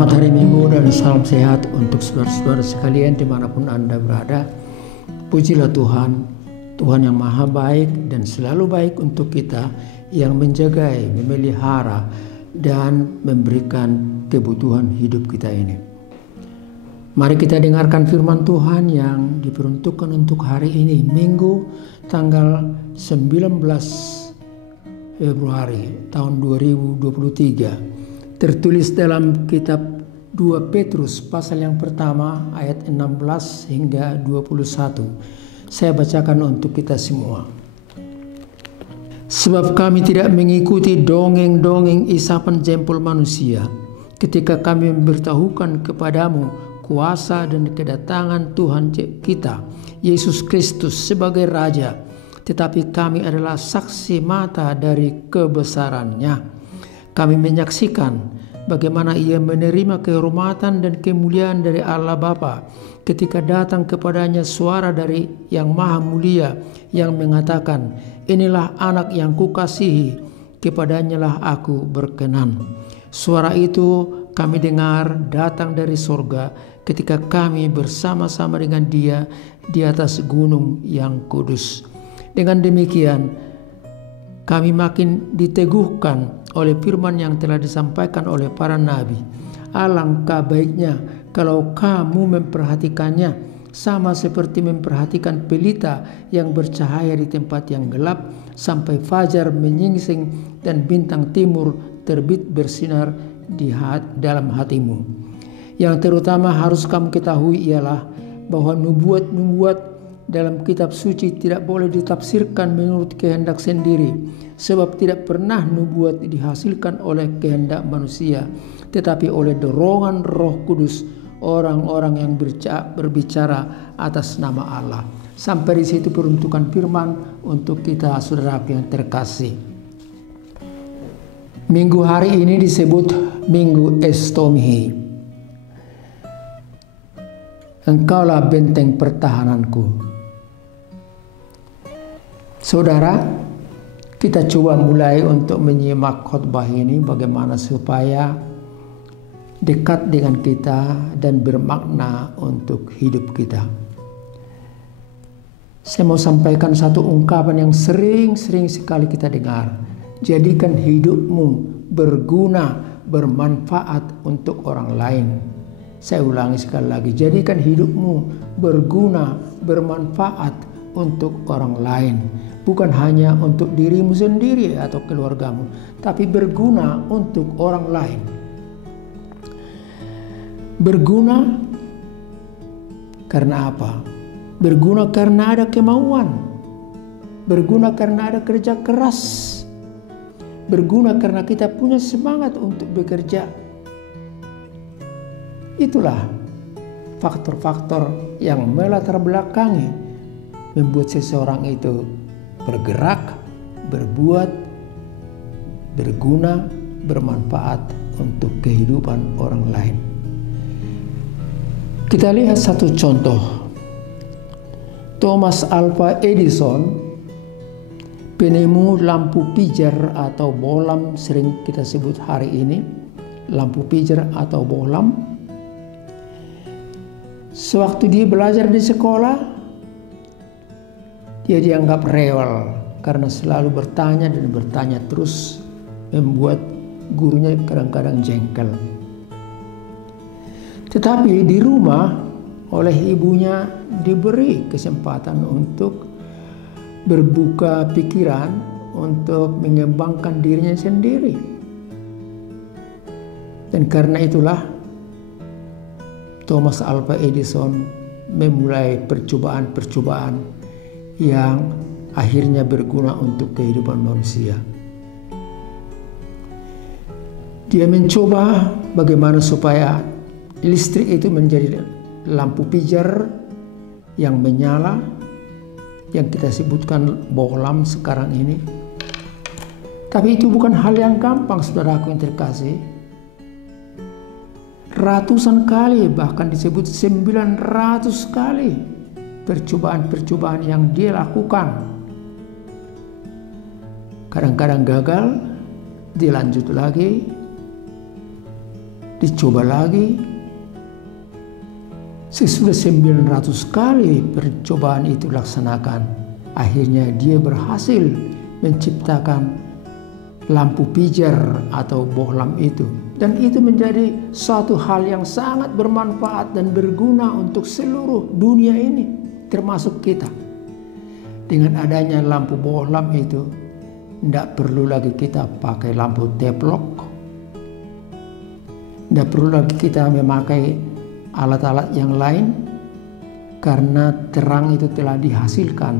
Selamat hari Minggu dan salam sehat untuk saudara-saudara sekalian dimanapun Anda berada. Pujilah Tuhan, Tuhan yang maha baik dan selalu baik untuk kita, yang menjagai, memelihara, dan memberikan kebutuhan hidup kita ini. Mari kita dengarkan firman Tuhan yang diperuntukkan untuk hari ini, Minggu tanggal 19 Februari tahun 2023. Tertulis dalam kitab 2 Petrus pasal yang pertama ayat 16 hingga 21. Saya bacakan untuk kita semua. Sebab kami tidak mengikuti dongeng-dongeng isapan jempol manusia ketika kami memberitahukan kepadamu kuasa dan kedatangan Tuhan kita, Yesus Kristus sebagai Raja. Tetapi kami adalah saksi mata dari kebesarannya. Kami menyaksikan bagaimana ia menerima kehormatan dan kemuliaan dari Allah Bapa ketika datang kepadanya suara dari Yang Maha Mulia yang mengatakan, "Inilah anak yang kukasihi, kepadanyalah aku berkenan." Suara itu kami dengar datang dari sorga ketika kami bersama-sama dengan Dia di atas gunung yang kudus. Dengan demikian, kami makin diteguhkan oleh firman yang telah disampaikan oleh para nabi. Alangkah baiknya kalau kamu memperhatikannya sama seperti memperhatikan pelita yang bercahaya di tempat yang gelap sampai fajar menyingsing dan bintang timur terbit bersinar di dalam hatimu. Yang terutama harus kamu ketahui ialah bahwa nubuat-nubuat dalam kitab suci tidak boleh ditafsirkan menurut kehendak sendiri, sebab tidak pernah nubuat dihasilkan oleh kehendak manusia, tetapi oleh dorongan Roh Kudus orang-orang yang berbicara atas nama Allah. Sampai di situ peruntukan firman untuk kita, saudara yang terkasih. Minggu hari ini disebut Minggu Estomihi. Engkaulah benteng pertahananku. Saudara, kita coba mulai untuk menyimak khotbah ini bagaimana supaya dekat dengan kita dan bermakna untuk hidup kita. Saya mau sampaikan satu ungkapan yang sering sekali kita dengar. Jadikan hidupmu berguna, bermanfaat untuk orang lain. Saya ulangi sekali lagi, jadikan hidupmu berguna, bermanfaat untuk orang lain. Bukan hanya untuk dirimu sendiri atau keluargamu, tapi berguna untuk orang lain. Berguna karena apa? Berguna karena ada kemauan. Berguna karena ada kerja keras. Berguna karena kita punya semangat untuk bekerja. Itulah faktor-faktor yang melatar belakangi membuat seseorang itu bergerak, berbuat, berguna, bermanfaat untuk kehidupan orang lain. Kita lihat satu contoh. Thomas Alva Edison, penemu lampu pijar atau bohlam, sering kita sebut hari ini, lampu pijar atau bohlam. Sewaktu dia belajar di sekolah, dia dianggap rewel karena selalu bertanya dan bertanya terus, membuat gurunya kadang-kadang jengkel. Tetapi di rumah oleh ibunya diberi kesempatan untuk berbuka pikiran, untuk mengembangkan dirinya sendiri. Dan karena itulah Thomas Alva Edison memulai percobaan-percobaan yang akhirnya berguna untuk kehidupan manusia. Dia mencoba bagaimana supaya listrik itu menjadi lampu pijar yang menyala, yang kita sebutkan bohlam sekarang ini. Tapi itu bukan hal yang gampang, saudaraku yang terkasih. Ratusan kali, bahkan disebut 900 kali percobaan-percobaan yang dia lakukan. Kadang-kadang gagal, dilanjut lagi, dicoba lagi. Sesudah 900 kali percobaan itu dilaksanakan, akhirnya dia berhasil menciptakan lampu pijar atau bohlam itu. Dan itu menjadi suatu hal yang sangat bermanfaat dan berguna untuk seluruh dunia ini, termasuk kita. Dengan adanya lampu bohlam itu, tidak perlu lagi kita pakai lampu teplok. Tidak perlu lagi kita memakai alat-alat yang lain, karena terang itu telah dihasilkan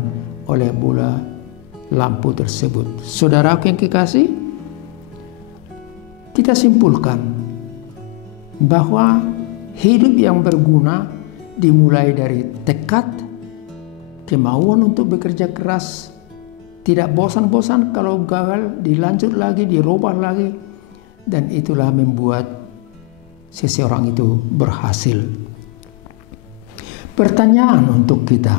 oleh bola lampu tersebut. Saudaraku yang kekasih, kita simpulkan bahwa hidup yang berguna dimulai dari tekad, kemauan untuk bekerja keras, tidak bosan-bosan kalau gagal, dilanjut lagi, dirubah lagi, dan itulah membuat seseorang itu berhasil. Pertanyaan untuk kita,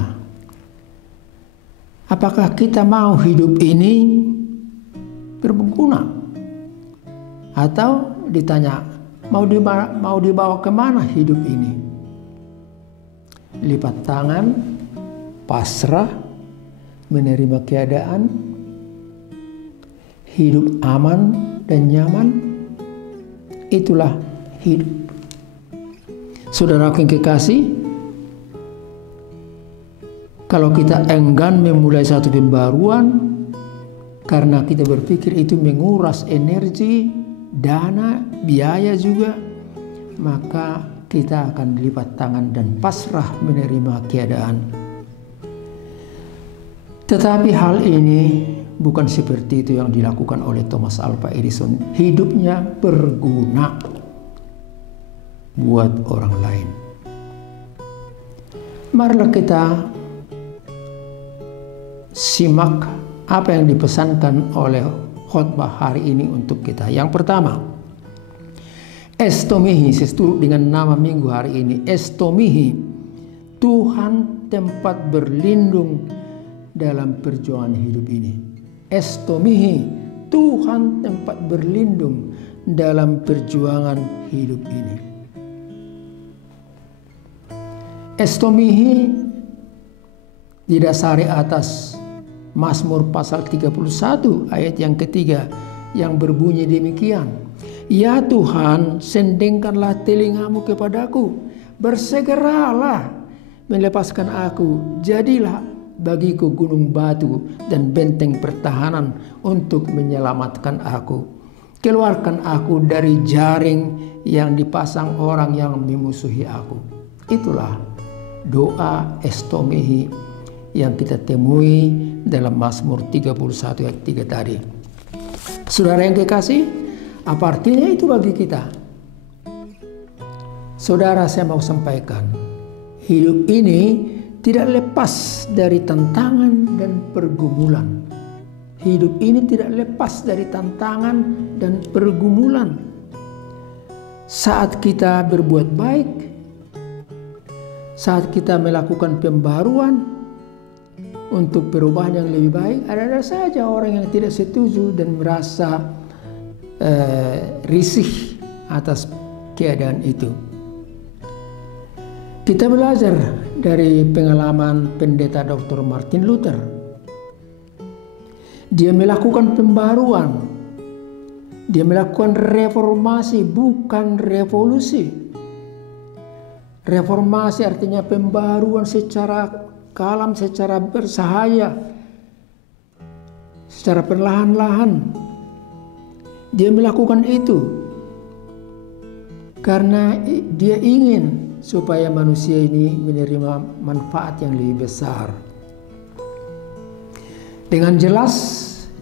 apakah kita mau hidup ini berguna? Atau ditanya, mau dibawa kemana hidup ini? Lipat tangan, pasrah, menerima keadaan, hidup aman dan nyaman, itulah hidup. Saudaraku yang kekasih, kalau kita enggan memulai satu pembaruan karena kita berpikir itu menguras energi, dana, biaya juga, maka kita akan lipat tangan dan pasrah menerima keadaan. Tetapi hal ini bukan seperti itu yang dilakukan oleh Thomas Alva Edison. Hidupnya berguna buat orang lain. Marilah kita simak apa yang dipesankan oleh khotbah hari ini untuk kita. Yang pertama, estomihi, seturut dengan nama minggu hari ini, estomihi, Tuhan tempat berlindung dalam perjuangan hidup ini. Estomihi, Tuhan tempat berlindung dalam perjuangan hidup ini. Estomihi didasari atas Mazmur pasal 31 ayat yang ketiga yang berbunyi demikian. Ya Tuhan, sendengkanlah telingamu kepadaku, bersegeralah melepaskan aku, jadilah bagiku gunung batu dan benteng pertahanan untuk menyelamatkan aku. Keluarkan aku dari jaring yang dipasang orang yang memusuhi aku. Itulah doa estomihi yang kita temui dalam Mazmur 31 ayat 3 tadi. Saudara yang kekasih, apa artinya itu bagi kita? Saudara, saya mau sampaikan, hidup ini tidak lepas dari tantangan dan pergumulan. Hidup ini tidak lepas dari tantangan dan pergumulan. Saat kita berbuat baik, saat kita melakukan pembaruan untuk perubahan yang lebih baik, ada saja orang yang tidak setuju dan merasa risih atas keadaan itu. Kita belajar dari pengalaman pendeta Dr. Martin Luther. Dia melakukan pembaruan. Dia melakukan reformasi, bukan revolusi. Reformasi artinya pembaruan secara kalam, secara bersahaya, secara perlahan-lahan. Dia melakukan itu karena dia ingin supaya manusia ini menerima manfaat yang lebih besar. Dengan jelas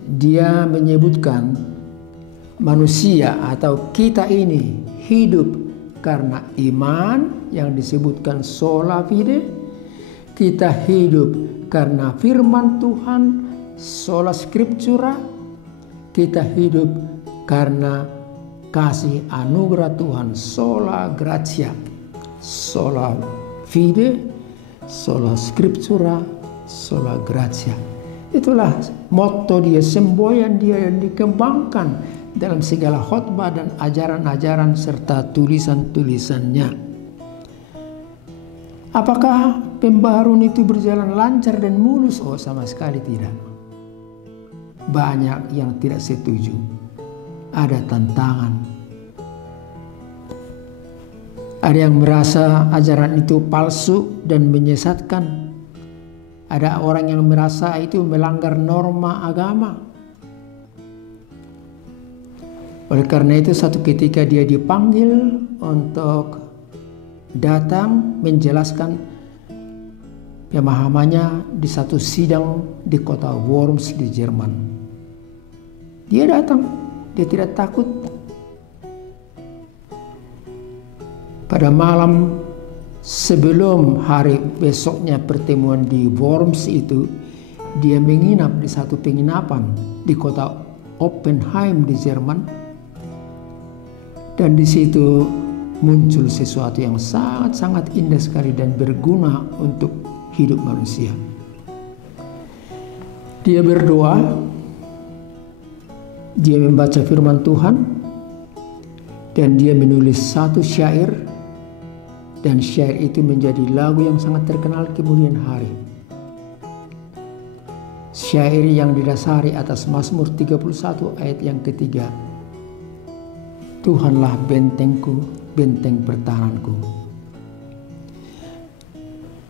dia menyebutkan manusia atau kita ini hidup karena iman yang disebutkan sola fide. Kita hidup karena firman Tuhan, sola scriptura. Kita hidup karena kasih anugerah Tuhan, sola gratia. Sola fide, sola scriptura, sola gratia. Itulah motto dia, semboyan dia yang dikembangkan dalam segala khotbah dan ajaran-ajaran serta tulisan-tulisannya. Apakah pembaharuan itu berjalan lancar dan mulus? Oh, sama sekali tidak. Banyak yang tidak setuju. Ada tantangan. Ada yang merasa ajaran itu palsu dan menyesatkan. Ada orang yang merasa itu melanggar norma agama. Oleh karena itu satu ketika dia dipanggil untuk datang menjelaskan pemahamannya di satu sidang di kota Worms di Jerman. Dia datang, dia tidak takut. Pada malam sebelum hari besoknya pertemuan di Worms itu, dia menginap di satu penginapan di kota Oppenheim di Jerman. Dan di situ muncul sesuatu yang sangat-sangat indah sekali dan berguna untuk hidup manusia. Dia berdoa, dia membaca firman Tuhan, dan dia menulis satu syair, dan syair itu menjadi lagu yang sangat terkenal kemudian hari. Syair yang didasari atas Mazmur 31 ayat yang ketiga. Tuhanlah bentengku, benteng pertahananku.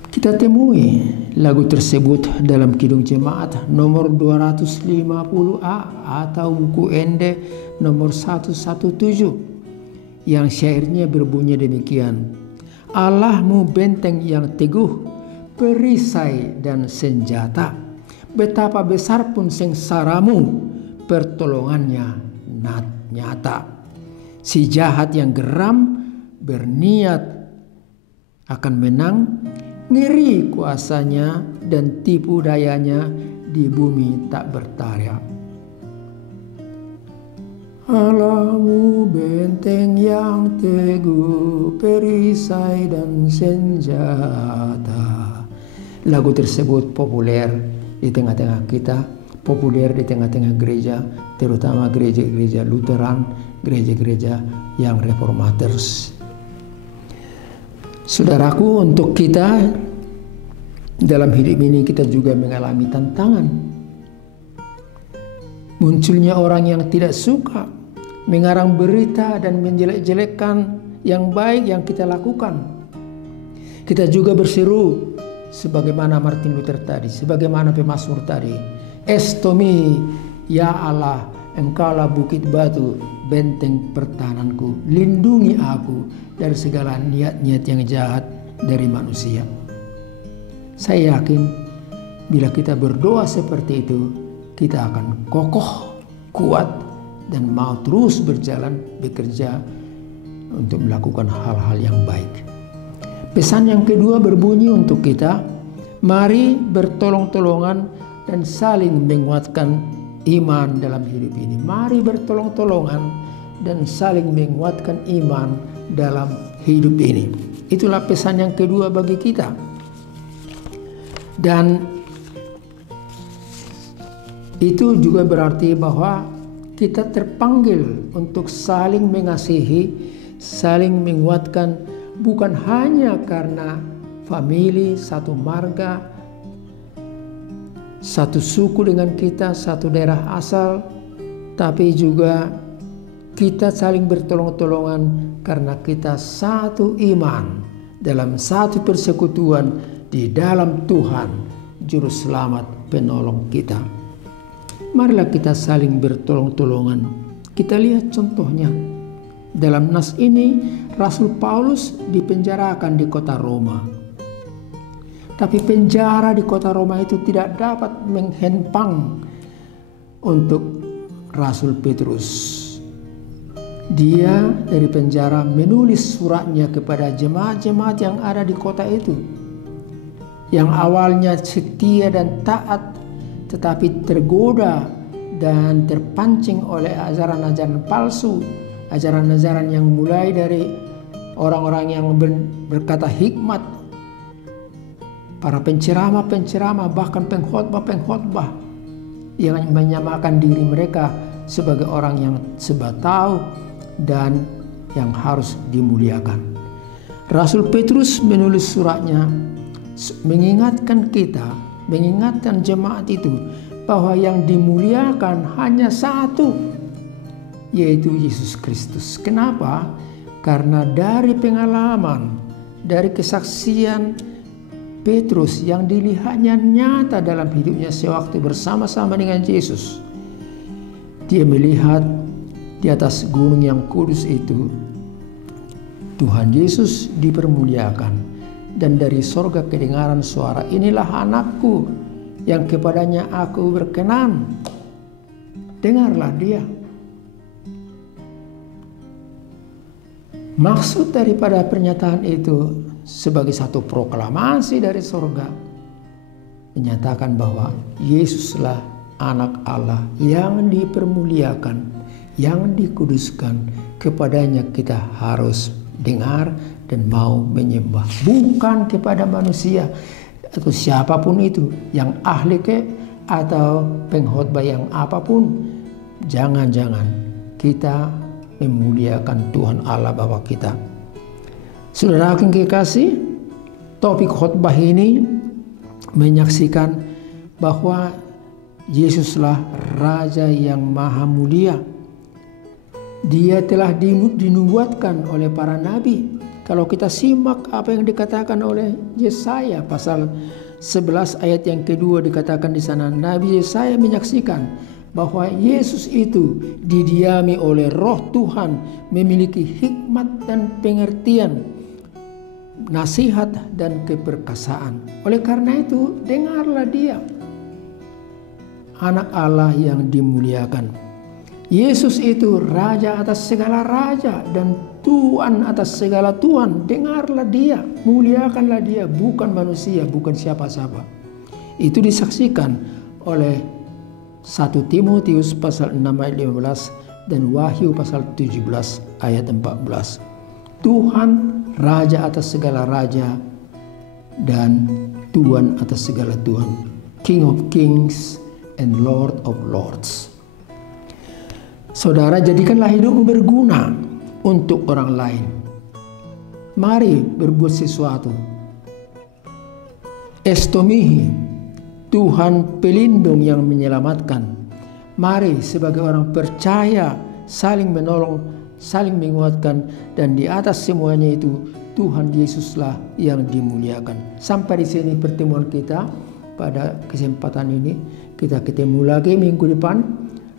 Kita temui lagu tersebut dalam Kidung Jemaat nomor 250A atau buku Ende nomor 117 yang syairnya berbunyi demikian. Allahmu benteng yang teguh, perisai dan senjata. Betapa besar pun sengsaramu, pertolongannya nyata. Si jahat yang geram berniat akan menang, ngeri kuasanya dan tipu dayanya di bumi tak bertara. Allahmu benteng yang teguh, perisai dan senjata. Lagu tersebut populer di tengah-tengah kita, populer di tengah-tengah gereja, terutama gereja-gereja Lutheran, gereja-gereja yang reformators. Saudaraku, untuk kita dalam hidup ini kita juga mengalami tantangan. Munculnya orang yang tidak suka mengarang berita dan menjelek-jelekkan yang baik yang kita lakukan. Kita juga berseru sebagaimana Martin Luther tadi, sebagaimana pemazmur tadi. Estomi, ya Allah, Engkaulah bukit batu, benteng pertahananku. Lindungi aku dari segala niat-niat yang jahat dari manusia. Saya yakin bila kita berdoa seperti itu, kita akan kokoh, kuat, dan mau terus berjalan bekerja untuk melakukan hal-hal yang baik. Pesan yang kedua berbunyi untuk kita, mari bertolong-tolongan dan saling menguatkan iman dalam hidup ini. Mari bertolong-tolongan dan saling menguatkan iman dalam hidup ini. Itulah pesan yang kedua bagi kita. Dan itu juga berarti bahwa kita terpanggil untuk saling mengasihi, saling menguatkan, bukan hanya karena famili, satu marga, satu suku dengan kita, satu daerah asal, tapi juga kita saling bertolong-tolongan karena kita satu iman dalam satu persekutuan di dalam Tuhan, Juru Selamat penolong kita. Marilah kita saling bertolong-tolongan. Kita lihat contohnya. Dalam nas ini, Rasul Paulus dipenjarakan di kota Roma. Tapi penjara di kota Roma itu tidak dapat menghempang untuk Rasul Petrus. Dia dari penjara menulis suratnya kepada jemaat-jemaat yang ada di kota itu. Yang awalnya setia dan taat, tetapi tergoda dan terpancing oleh ajaran-ajaran palsu. Ajaran-ajaran yang mulai dari orang-orang yang berkata hikmat, para penceramah-penceramah, bahkan pengkhotbah-pengkhotbah yang menyamakan diri mereka sebagai orang yang serba tahu dan yang harus dimuliakan. Rasul Petrus menulis suratnya mengingatkan kita, mengingatkan jemaat itu bahwa yang dimuliakan hanya satu, yaitu Yesus Kristus. Kenapa? Karena dari pengalaman, dari kesaksian Petrus yang dilihatnya nyata dalam hidupnya sewaktu bersama-sama dengan Yesus, dia melihat di atas gunung yang kudus itu Tuhan Yesus dipermuliakan, dan dari sorga kedengaran suara, "Inilah anakku yang kepadanya aku berkenan, dengarlah dia." Maksud daripada pernyataan itu sebagai satu proklamasi dari sorga, menyatakan bahwa Yesuslah anak Allah yang dipermuliakan, yang dikuduskan, kepadanya kita harus dengar dan mau menyembah, bukan kepada manusia atau siapapun itu, yang ahli atau pengkhotbah yang apapun. Jangan-jangan kita memuliakan Tuhan Allah Bapa kita. Saudara yang kekasih, topik khotbah ini menyaksikan bahwa Yesuslah Raja yang Maha Mulia. Dia telah dinubuatkan oleh para nabi. Kalau kita simak apa yang dikatakan oleh Yesaya pasal 11 ayat yang kedua, dikatakan di sana, Nabi Yesaya menyaksikan bahwa Yesus itu didiami oleh Roh Tuhan, memiliki hikmat dan pengertian, nasihat dan keperkasaan. Oleh karena itu, dengarlah dia, anak Allah yang dimuliakan. Yesus itu Raja atas segala raja dan Tuhan atas segala Tuhan. Dengarlah dia, muliakanlah dia, bukan manusia, bukan siapa-siapa. Itu disaksikan oleh 1 Timotius pasal 6 ayat 15 dan Wahyu pasal 17 ayat 14. Tuhan Raja atas segala raja dan Tuhan atas segala Tuhan. King of Kings and Lord of Lords. Saudara, jadikanlah hidupmu berguna untuk orang lain. Mari berbuat sesuatu. Estomihi, Tuhan pelindung yang menyelamatkan. Mari sebagai orang percaya saling menolong, saling menguatkan, dan di atas semuanya itu Tuhan Yesuslah yang dimuliakan. Sampai di sini pertemuan kita pada kesempatan ini. Kita ketemu lagi minggu depan.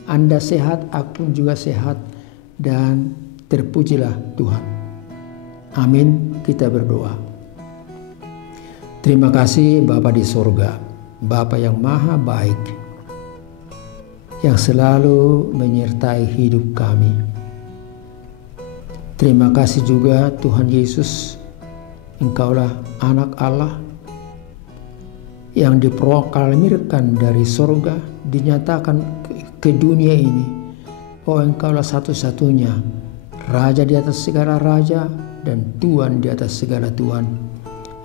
Anda sehat, aku pun juga sehat, dan terpujilah Tuhan. Amin. Kita berdoa. Terima kasih Bapa di sorga, Bapa yang maha baik, yang selalu menyertai hidup kami. Terima kasih juga Tuhan Yesus, Engkaulah anak Allah yang diproklamirkan dari sorga, dinyatakan ke dunia ini. Oh, Engkaulah satu-satunya Raja di atas segala raja dan Tuhan di atas segala Tuhan.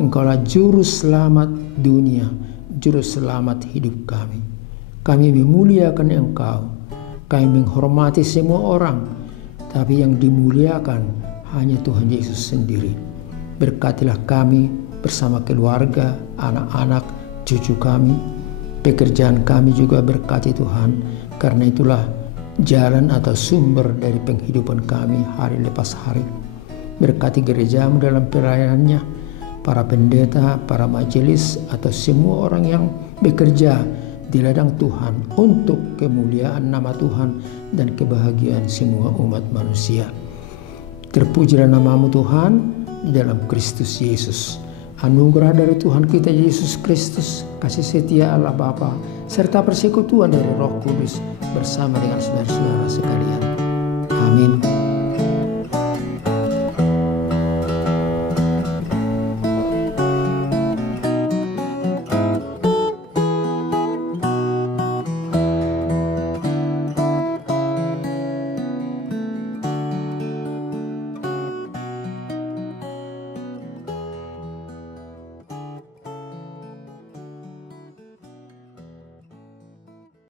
Engkaulah juru selamat dunia, juru selamat hidup kami. Kami memuliakan Engkau. Kami menghormati semua orang, tapi yang dimuliakan hanya Tuhan Yesus sendiri. Berkatilah kami bersama keluarga, anak-anak, cucu kami, pekerjaan kami juga berkati Tuhan. Karena itulah jalan atau sumber dari penghidupan kami hari lepas hari. Berkati gerejamu dalam pelayanannya, para pendeta, para majelis, atau semua orang yang bekerja di ladang Tuhan untuk kemuliaan nama Tuhan dan kebahagiaan semua umat manusia. Terpujilah namamu Tuhan di dalam Kristus Yesus. Anugerah dari Tuhan kita Yesus Kristus, kasih setia Allah Bapa, serta persekutuan dari Roh Kudus bersama dengan saudara-saudara sekalian. Amin.